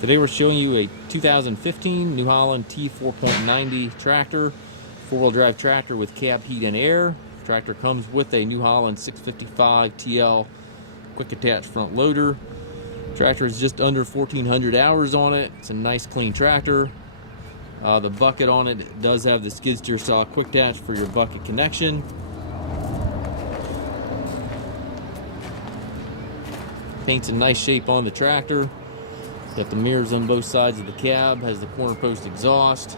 Today we're showing you a 2015 New Holland T4.90 tractor, four-wheel drive tractor with cab heat and air. Tractor comes with a New Holland 655 TL quick attach front loader. Tractor is just under 1,400 hours on it. It's a nice clean tractor. The bucket on it does have the skid steer saw quick attach for your bucket connection. Paint's in nice shape on the tractor. Got the mirrors on both sides of the cab, has the corner post exhaust.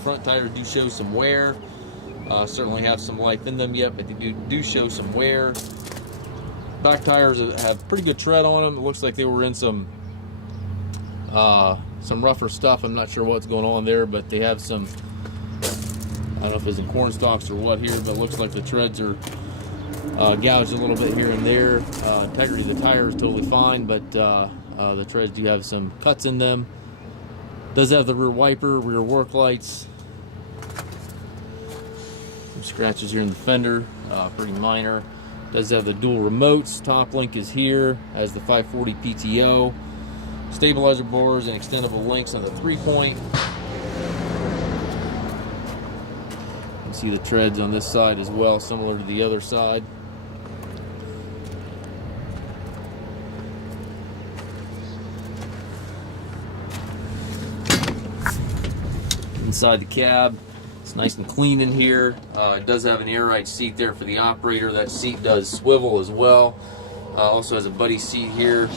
Front tires do show some wear. Certainly have some life in them yet, but they do show some wear. Back tires have pretty good tread on them. It looks like they were in some rougher stuff. I'm not sure what's going on there, but they have some, I don't know if it's in corn stalks or what here, but it looks like the treads are gouged a little bit here and there. Integrity of the tire is totally fine, but the treads do have some cuts in them. Does have the rear wiper, rear work lights. Some scratches here in the fender, pretty minor. Does have the dual remotes. Top link is here. Has the 540 PTO. Stabilizer bars and extendable links on the 3-point. You can see the treads on this side as well, similar to the other side. Inside the cab, it's nice and clean in here. It does have an air ride seat there for the operator. That seat does swivel as well. Also has a buddy seat here.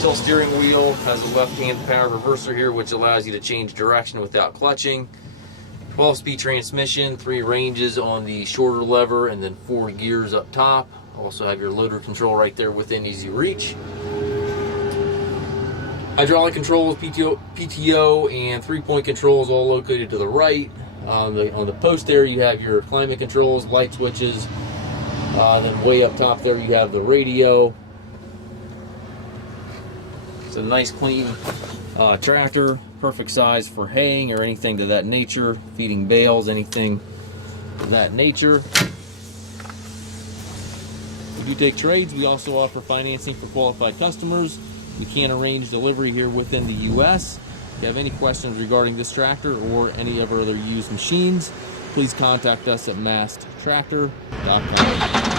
Tilt steering wheel, has a left-hand power reverser here, which allows you to change direction without clutching. 12-speed transmission, 3 ranges on the shorter lever, and then 4 gears up top. Also have your loader control right there within easy reach. Hydraulic controls, PTO, and 3-point controls all located to the right. On the post there, you have your climate controls, light switches. Then way up top there, you have the radio. It's a nice, clean tractor, perfect size for haying or anything to that nature, feeding bales, anything of that nature. We do take trades. We also offer financing for qualified customers. We can arrange delivery here within the U.S. If you have any questions regarding this tractor or any of our other used machines, please contact us at masttractor.com.